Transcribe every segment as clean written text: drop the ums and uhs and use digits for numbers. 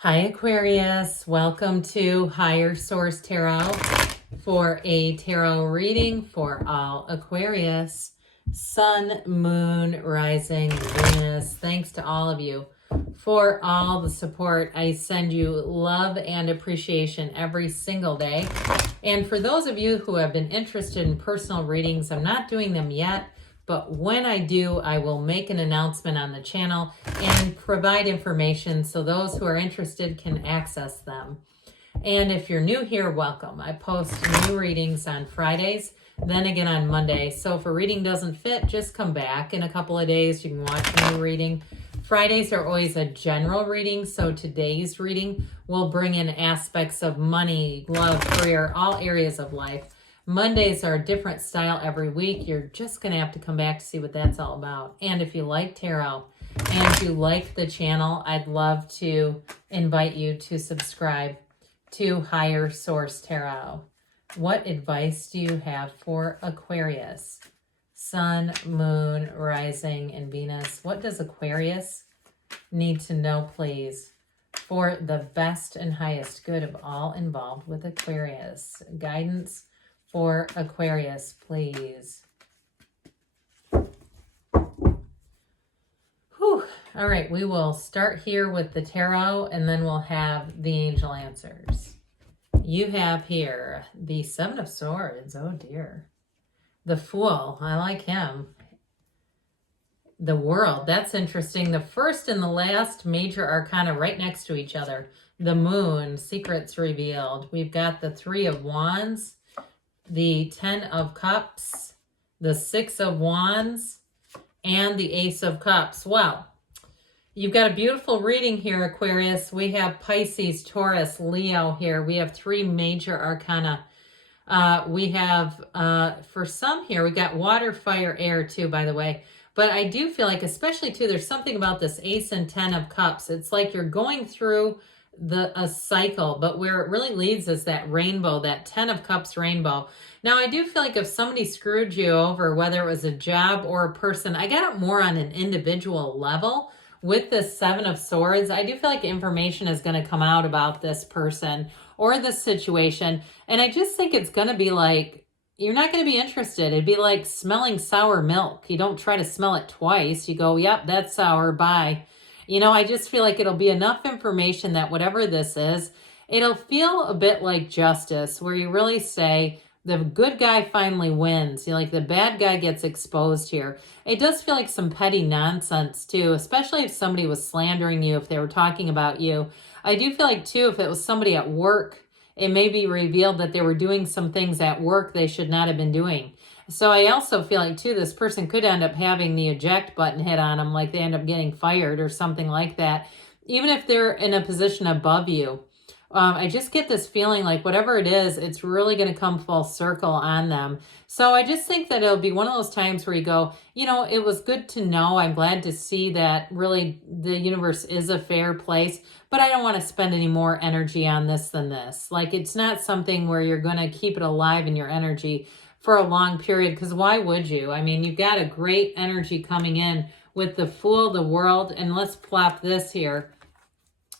Hi Aquarius, welcome to Higher Source Tarot for a tarot reading for all Aquarius, Sun, Moon, Rising, Venus. Thanks to all of you for all the support. I send you love and appreciation every single day. And for those of you who have been interested in personal readings, I'm not doing them yet, but when I do, I will make an announcement on the channel and provide information so those who are interested can access them. And if you're new here, welcome. I post new readings on Fridays, then again on Monday. So if a reading doesn't fit, just come back in a couple of days. You can watch a new reading. Fridays are always a general reading, so today's reading will bring in aspects of money, love, career, all areas of life. Mondays are a different style every week. You're just going to have to come back to see what that's all about. And if you like tarot and you like the channel, I'd love to invite you to subscribe to Higher Source Tarot. What advice do you have for Aquarius? Sun, Moon, Rising, and Venus. What does Aquarius need to know, please, for the best and highest good of all involved with Aquarius? Guidance for Aquarius, please. Whew. All right, we will start here with the tarot, and then we'll have the angel answers. You have here the Seven of Swords. Oh, dear. The Fool. I like him. The World. That's interesting. The first and the last major arcana right next to each other. The Moon. Secrets revealed. We've got the Three of Wands, the Ten of Cups, the Six of Wands, and the Ace of Cups. Well, you've got a beautiful reading here, Aquarius. We have Pisces, Taurus, Leo here. We have three major arcana. We have, for some here, we got water, fire, air too, by the way. But I do feel like, especially too, there's something about this Ace and Ten of Cups. It's like you're going through a cycle, but where it really leads is that rainbow, that Ten of Cups rainbow. Now, I do feel like if somebody screwed you over, whether it was a job or a person, I got it more on an individual level. With this Seven of Swords, I do feel like information is going to come out about this person or this situation. And I just think it's going to be like, you're not going to be interested. It'd be like smelling sour milk. You don't try to smell it twice. You go, yep, that's sour, bye. You know, I just feel like it'll be enough information that whatever this is, it'll feel a bit like justice, where you really say the good guy finally wins. You know, like the bad guy gets exposed here. It does feel like some petty nonsense too, especially if somebody was slandering you, if they were talking about you. I do feel like too, if it was somebody at work, it may be revealed that they were doing some things at work they should not have been doing. So I also feel like, too, this person could end up having the eject button hit on them, like they end up getting fired or something like that, even if they're in a position above you. I just get this feeling like whatever it is, it's really going to come full circle on them. So I just think that it'll be one of those times where you go, you know, it was good to know. I'm glad to see that really the universe is a fair place, but I don't want to spend any more energy on this than this. Like, it's not something where you're going to keep it alive in your energy for a long period, because why would you? I mean, you've got a great energy coming in with the Fool, the World, and let's plop this here.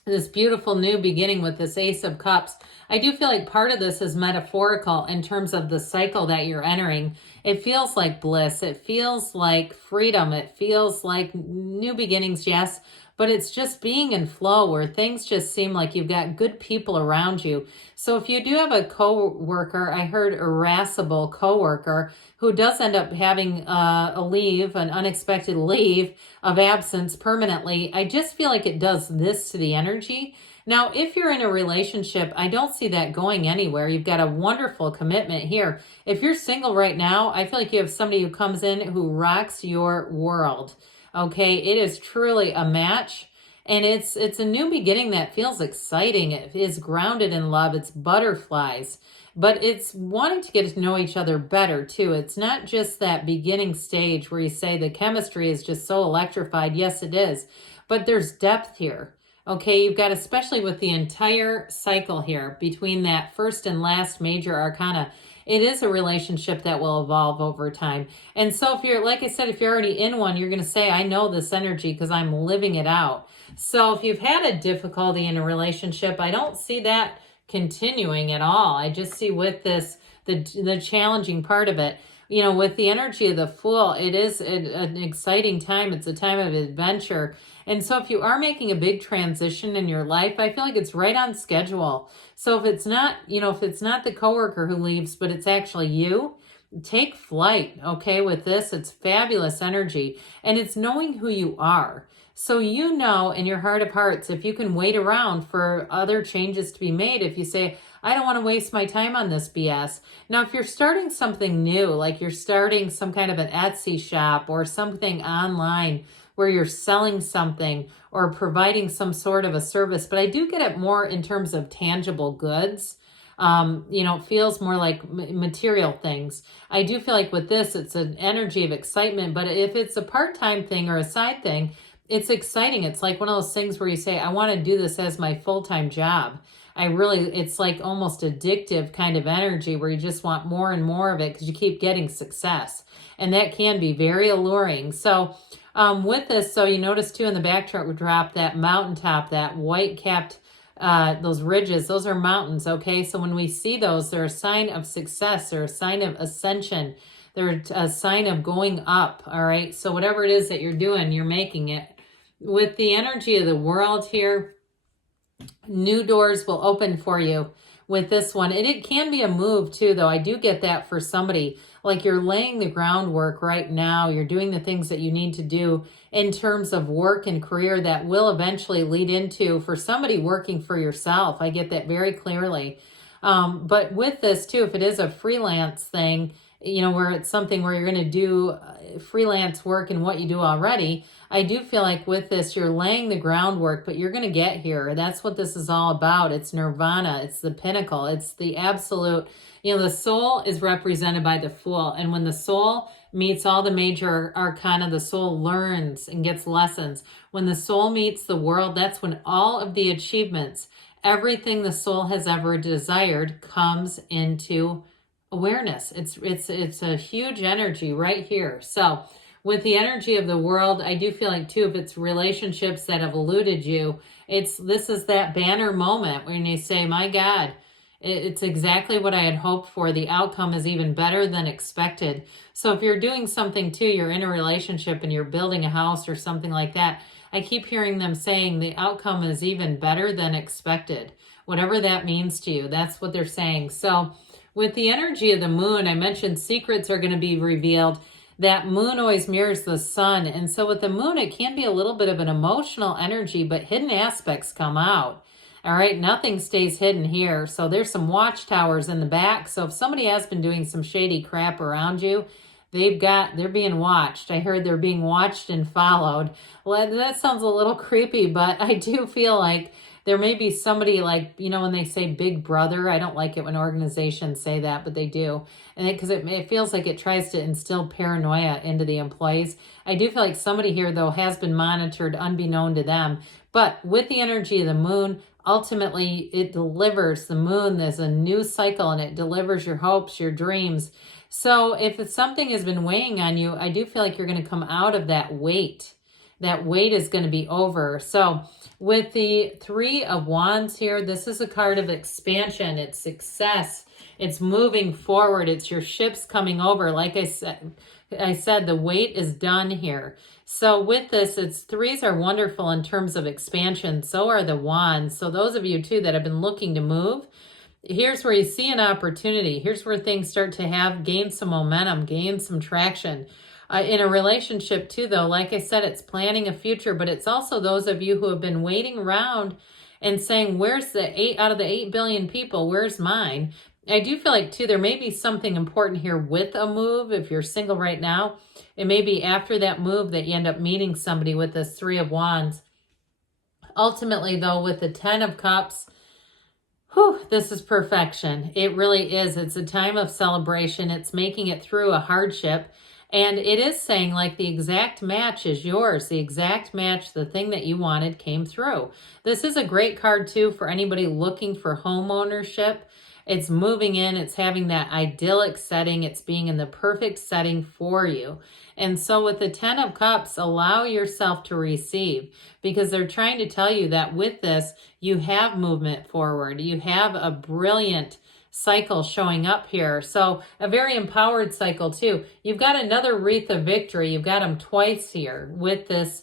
This beautiful new beginning with this Ace of Cups. I do feel like part of this is metaphorical in terms of the cycle that you're entering. It feels like bliss. It feels like freedom. It feels like new beginnings, yes, but it's just being in flow where things just seem like you've got good people around you. So if you do have a co-worker, I heard irascible co-worker, who does end up having a leave, an unexpected leave of absence permanently, I just feel like it does this to the energy. Now, if you're in a relationship, I don't see that going anywhere. You've got a wonderful commitment here. If you're single right now, I feel like you have somebody who comes in who rocks your world. Okay, it is truly a match, and it's a new beginning that feels exciting. It is grounded in love. It's butterflies, but it's wanting to get to know each other better too. It's not just that beginning stage where you say the chemistry is just so electrified. Yes, it is, but there's depth here. Okay, you've got, especially with the entire cycle here between that first and last major arcana, it is a relationship that will evolve over time. And so if you're, like I said, if you're already in one, you're going to say, I know this energy because I'm living it out. So if you've had a difficulty in a relationship, I don't see that continuing at all. I just see with this, the challenging part of it, you know, with the energy of the Fool, it is an exciting time. It's a time of adventure. And so if you are making a big transition in your life, I feel like it's right on schedule. So if it's not, you know, if it's not the coworker who leaves, but it's actually you, take flight, okay, with this. It's fabulous energy. And it's knowing who you are. So you know in your heart of hearts, if you can wait around for other changes to be made, if you say, I don't want to waste my time on this BS. Now, if you're starting something new, like you're starting some kind of an Etsy shop or something online where you're selling something or providing some sort of a service, but I do get it more in terms of tangible goods. You know, it feels more like material things. I do feel like with this, it's an energy of excitement, but if it's a part-time thing or a side thing, it's exciting. It's like one of those things where you say, I want to do this as my full-time job. It's like almost addictive kind of energy where you just want more and more of it because you keep getting success. And that can be very alluring. So with this, so you notice too in the backdrop, we drop that mountaintop, that white capped, those ridges, those are mountains. Okay. So when we see those, they're a sign of success. They're a sign of ascension. They're a sign of going up. All right. So whatever it is that you're doing, you're making it. With the energy of the world here, new doors will open for you with this one. And it can be a move too, though. I do get that for somebody. Like you're laying the groundwork right now. You're doing the things that you need to do in terms of work and career that will eventually lead into, for somebody, working for yourself. I get that very clearly. But with this too, if it is a freelance thing, you know, where it's something where you're going to do freelance work and what you do already, I do feel like with this, you're laying the groundwork, but you're going to get here. That's what this is all about. It's nirvana. It's the pinnacle. It's the absolute, you know, the soul is represented by the Fool. And when the soul meets all the major arcana, the soul learns and gets lessons. When the soul meets the world, that's when all of the achievements, everything the soul has ever desired, comes into awareness. It's a huge energy right here. So with the energy of the world, I do feel like too, if it's relationships that have eluded you, this is that banner moment when you say, my God, it's exactly what I had hoped for. The outcome is even better than expected. So if you're doing something too, you're in a relationship and you're building a house or something like that, I keep hearing them saying the outcome is even better than expected. Whatever that means to you, that's what they're saying. So with the energy of the moon, I mentioned secrets are going to be revealed. That moon always mirrors the sun. And so with the moon, it can be a little bit of an emotional energy, but hidden aspects come out. All right, nothing stays hidden here. So there's some watchtowers in the back. So if somebody has been doing some shady crap around you, they're being watched. I heard they're being watched and followed. Well, that sounds a little creepy, but I do feel like there may be somebody, like, you know, when they say big brother, I don't like it when organizations say that, but they do. And because it feels like it tries to instill paranoia into the employees. I do feel like somebody here, though, has been monitored unbeknown to them. But with the energy of the moon, ultimately it delivers. The moon, there's a new cycle, and it delivers your hopes, your dreams. So if something has been weighing on you, I do feel like you're going to come out of that weight. That weight is going to be over. So with the Three of Wands here, this is a card of expansion. It's success. It's moving forward. It's your ships coming over. Like I said, the weight is done here. So with this, threes are wonderful in terms of expansion. So are the wands. So those of you too that have been looking to move, here's where you see an opportunity. Here's where things start to gain some momentum, gain some traction. In a relationship too, though, like I said, it's planning a future, but it's also those of you who have been waiting around and saying, where's the 8 out of the 8 billion people? Where's mine? I do feel like too, there may be something important here with a move. If you're single right now, it may be after that move that you end up meeting somebody with this Three of Wands. Ultimately though, with the 10 of Cups, this is perfection. It really is. It's a time of celebration. It's making it through a hardship. And it is saying like the exact match is yours. The exact match, the thing that you wanted came through. This is a great card too for anybody looking for home ownership. It's moving in, it's having that idyllic setting, it's being in the perfect setting for you. And so with the 10 of Cups, allow yourself to receive, because they're trying to tell you that with this, you have movement forward. You have a brilliant cycle showing up here. So a very empowered cycle too. You've got another wreath of victory. You've got them twice here with this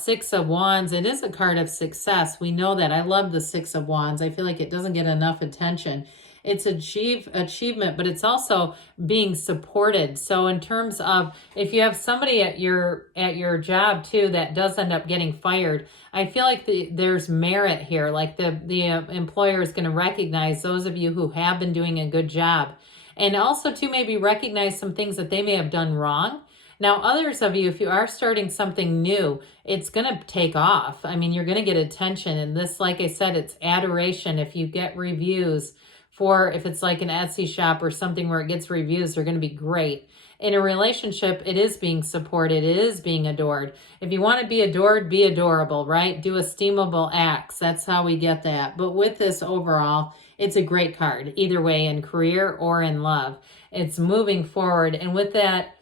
Six of Wands. It is a card of success. We know that. I love the Six of Wands. I feel like it doesn't get enough attention. It's achievement, but it's also being supported. So in terms of if you have somebody at your job too that does end up getting fired, I feel like there's merit here. Like the employer is going to recognize those of you who have been doing a good job, and also to maybe recognize some things that they may have done wrong. Now, others of you, if you are starting something new, it's going to take off. I mean, you're going to get attention. And this, like I said, it's adoration. If you get reviews for, if it's like an Etsy shop or something where it gets reviews, they're going to be great. In a relationship, it is being supported. It is being adored. If you want to be adored, be adorable, right? Do esteemable acts. That's how we get that. But with this overall, it's a great card, either way, in career or in love. It's moving forward. And with that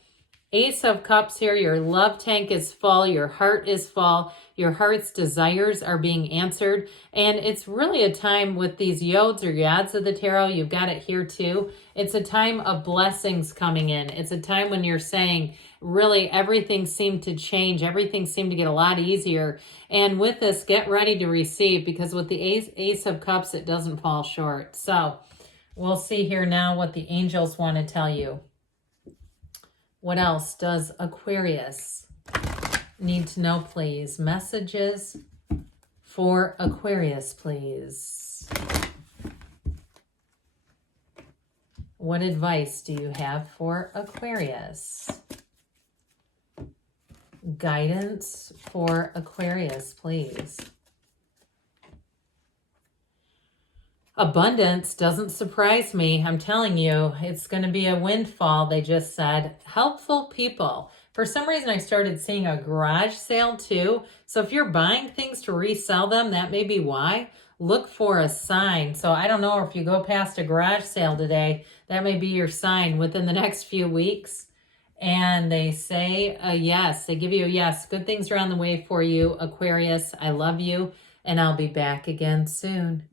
Ace of Cups here, your love tank is full, your heart is full, your heart's desires are being answered, and it's really a time with these yods or yads of the tarot, you've got it here too, it's a time of blessings coming in. It's a time when you're saying, really, everything seemed to change, everything seemed to get a lot easier, and with this, get ready to receive, because with the Ace of Cups, it doesn't fall short. So, we'll see here now what the angels want to tell you. What else does Aquarius need to know, please? Messages for Aquarius, please. What advice do you have for Aquarius? Guidance for Aquarius, please. Abundance doesn't surprise me. I'm telling you, it's going to be a windfall, they just said. Helpful people. For some reason, I started seeing a garage sale too. So if you're buying things to resell them, that may be why. Look for a sign. So I don't know if you go past a garage sale today, that may be your sign within the next few weeks. And they say a yes. They give you a yes. Good things are on the way for you, Aquarius. I love you, and I'll be back again soon.